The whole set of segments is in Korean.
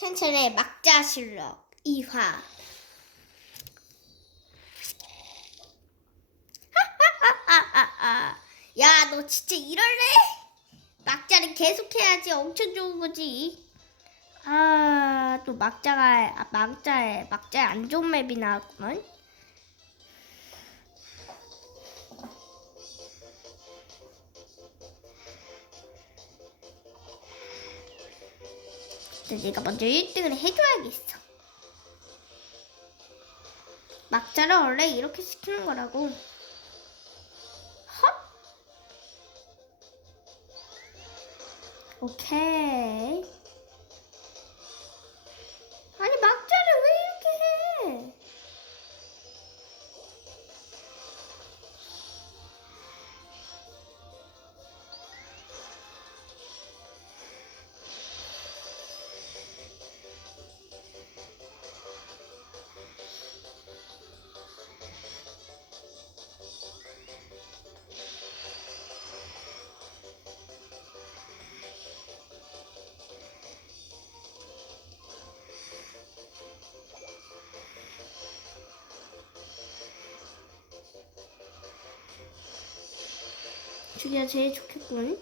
천천의 막자 실력 2화. 야, 너 진짜 이럴래? 막자를 계속해야지 엄청 좋은 거지. 아, 또 막자가 아, 막자에 막자에 안 좋은 맵이 나왔구만. 내가 먼저 1등을 해줘야겠어. 막자를 원래 이렇게 시키는 거라고. 헛? 오케이. 주기가 제일 좋겠군.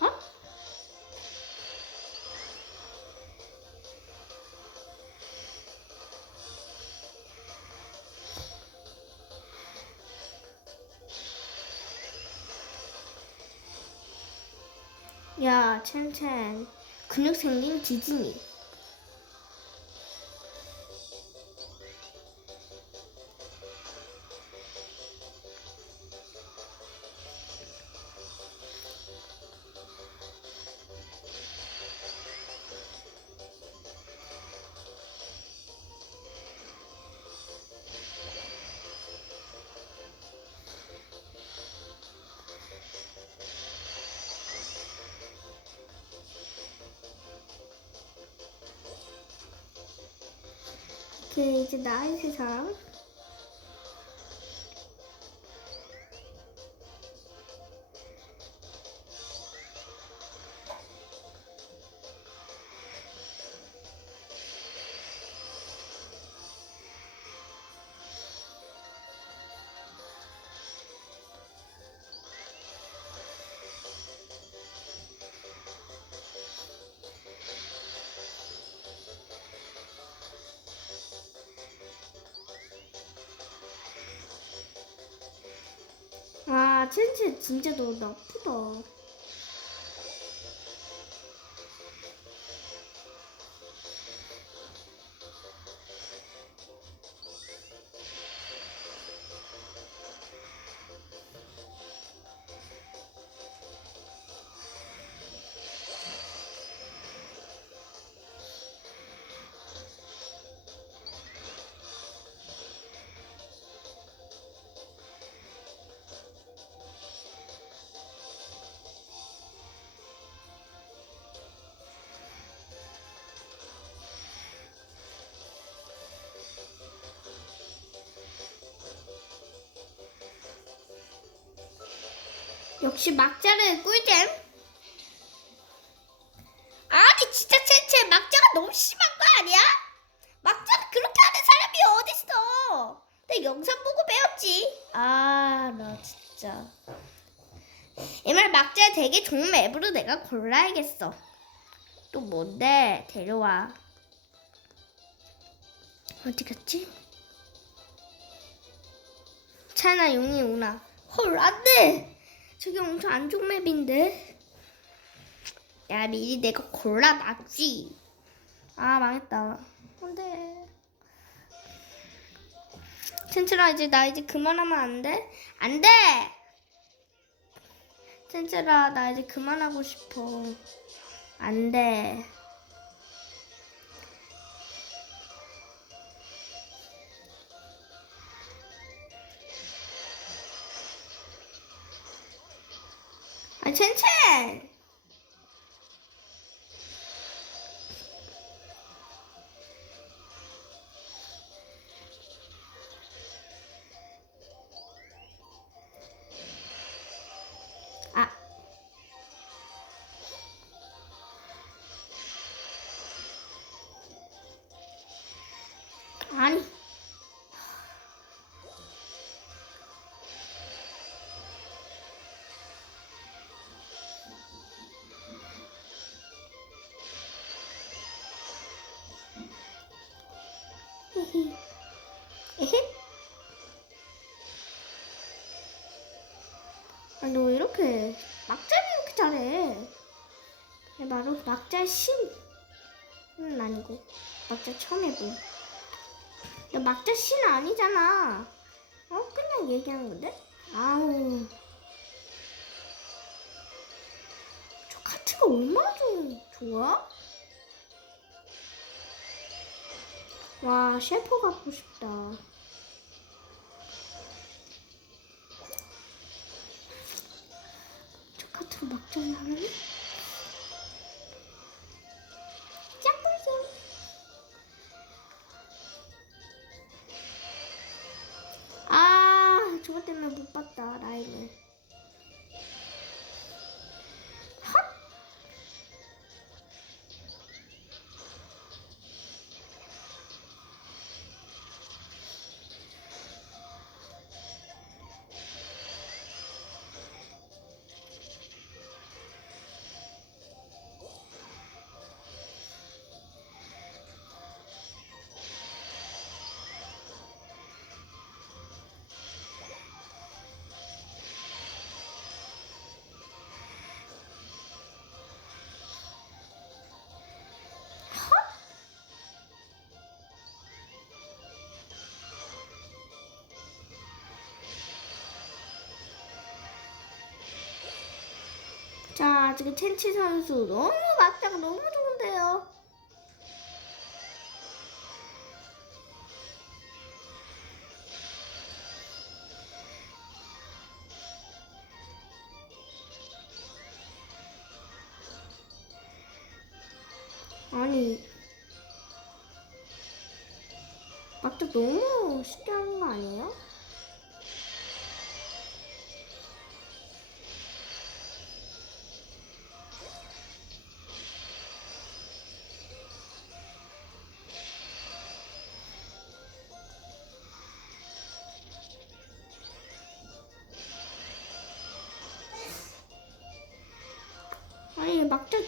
어? 야, 첸첸. 근육 생긴 지진이. 이, 이제 나의 세상. 아, 첸첸 진짜 너 나쁘다. 역시 막자는 꿀잼. 아니 진짜 첸첸 막자가 너무 심한 거 아니야? 막자는 그렇게 하는 사람이 어딨어? 내 영상 보고 배웠지. 아, 나 진짜. 이 말 막자 되게 좋은 맵으로 내가 골라야겠어. 또 뭔데? 데려와. 어디 갔지? 차나 용이 오나. 헐, 안 돼! 저게 엄청 안 좋은 맵인데. 야 미리 내가 골라놨지. 아 망했다. 안돼. 첸츠라 이제 나 이제 그만하면 안 돼? 안 돼. 첸츠라 나 이제 그만하고 싶어. 안 돼. 아첸 이렇게 막자를 이렇게 잘해. 얘 바로 막자 신은 아니고 막자 처음 해보. 야 막자 신 아니잖아. 어 그냥 얘기하는 건데? 아우. 저 카트가 얼마나 좀 좋아? 와 셰프 갖고 싶다. 저카 자, 지금 첸치 선수 너무 막자가 너무 좋은데요. 아니, 막자 너무 쉽게 하는 거 아니에요?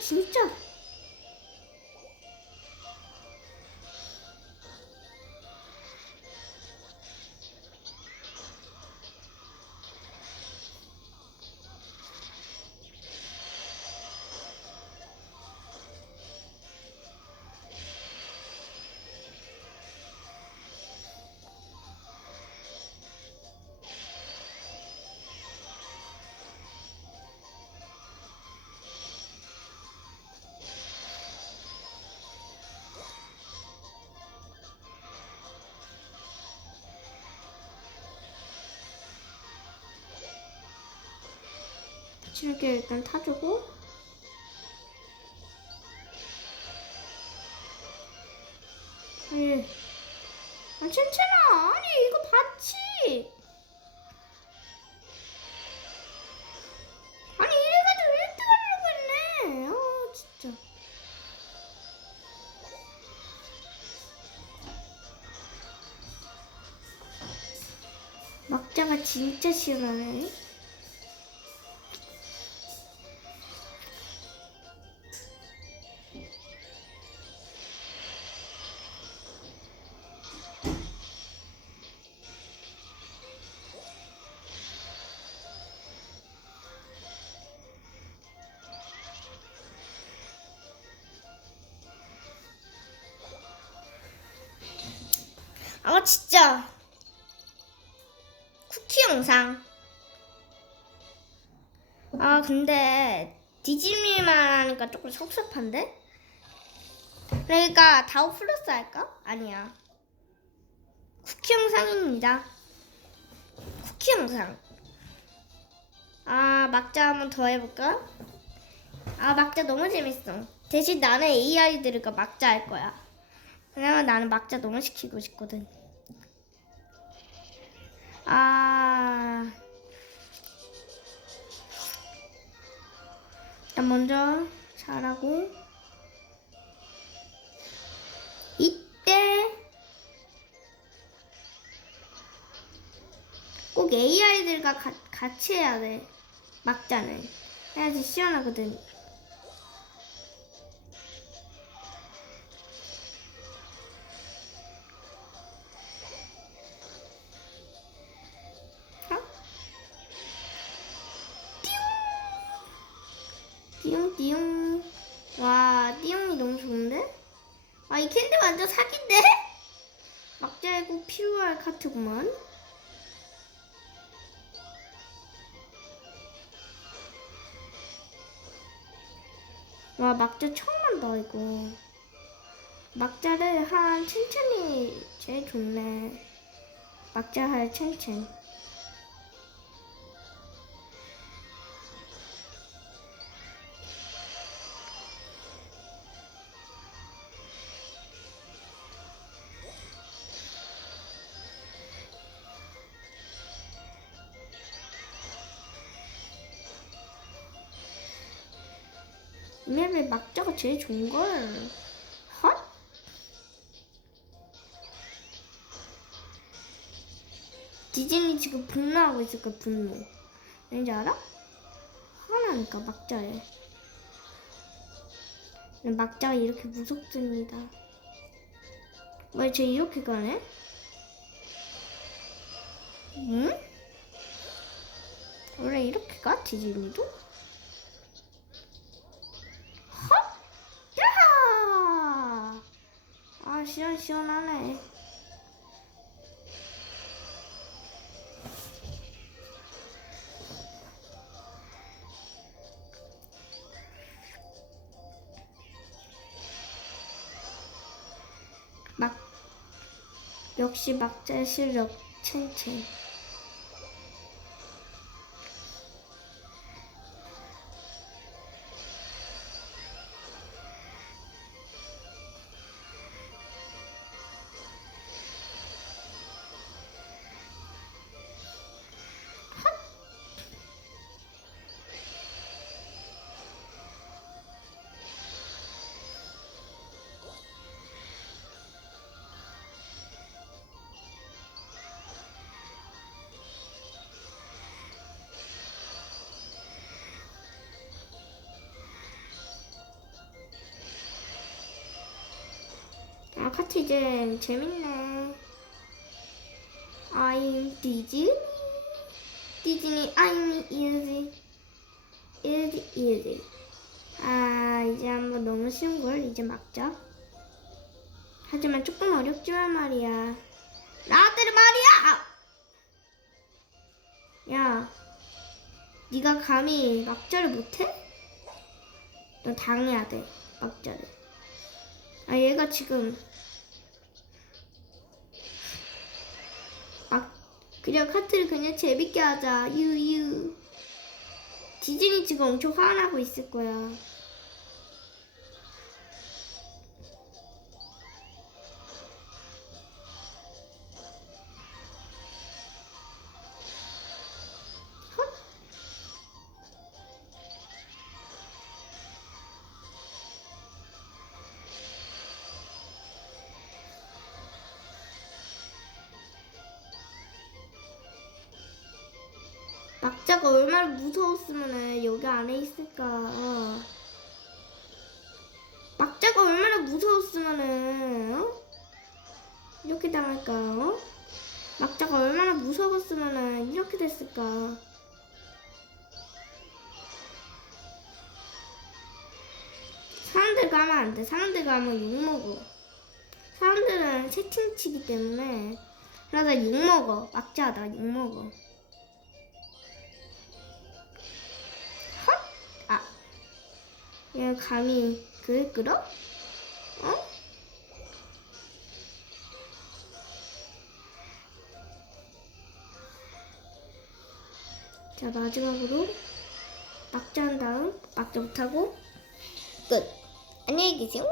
진짜 이렇게 일단 타주고. 아니 아 첸첸아 아니 이거 봤지? 아니 이래가지고 1등 하려고 했네. 아 진짜. 막자가 진짜 시원하네 아 진짜. 쿠키 영상. 아 근데 디즈니만 하니까 조금 섭섭한데? 그러니까 다우 플러스 할까? 아니야. 쿠키 영상입니다. 쿠키 영상. 아 막자 한번 더 해볼까? 아 막자 너무 재밌어. 대신 나는 AI 들을까 막자 할 거야. 왜냐면 나는 막자 너무 시키고 싶거든. 아. 일단 먼저 잘하고 이때 꼭 AI들과 가, 같이 해야 돼. 막자는 해야지 시원하거든. 할 카트구만. 와, 막자 처음 한다, 이거. 막자를 한 천천히 제일 좋네. 막자 할 천천. 이 맵에 막자가 제일 좋은 걸. 헛? 디즈니 지금 분노하고 있을 거야, 분노. 왠지 알아? 화나니까, 막자에. 막자가 이렇게 무섭습니다. 왜 쟤 이렇게 가네? 응? 원래 이렇게 가, 디즈니도? 헛! 야하! 아, 시원시원하네. 막 역시 막자 실력 첸첸 아 이제 재밌네. I'm 디즈니 디즈니 I'm easy. Easy easy. 아 이제 한번 너무 쉬운 걸 이제 막자 하지만 조금 어렵지만 말이야. 나한테는 말이야! 야 네가 감히 막자를 못해? 너 당해야 돼 막자를 아 얘가 지금 막 그냥 카트를 그냥 재밌게 하자. 유유. 디즈니 지금 엄청 화나고 있을 거야 막자가 얼마나 무서웠으면 여기 안에 있을까. 막자가 얼마나 무서웠으면은 어? 이렇게 당할까. 어? 막자가 얼마나 무서웠으면은 이렇게 됐을까. 사람들 가면 안 돼. 사람들 가면 욕 먹어. 사람들은 채팅치기 때문에 그러다 욕 먹어. 막자다 욕 먹어. 얘 감히 그를 끌어? 어? 자 마지막으로 막자 한 다음 막자 못하고 끝. 안녕히 계세요.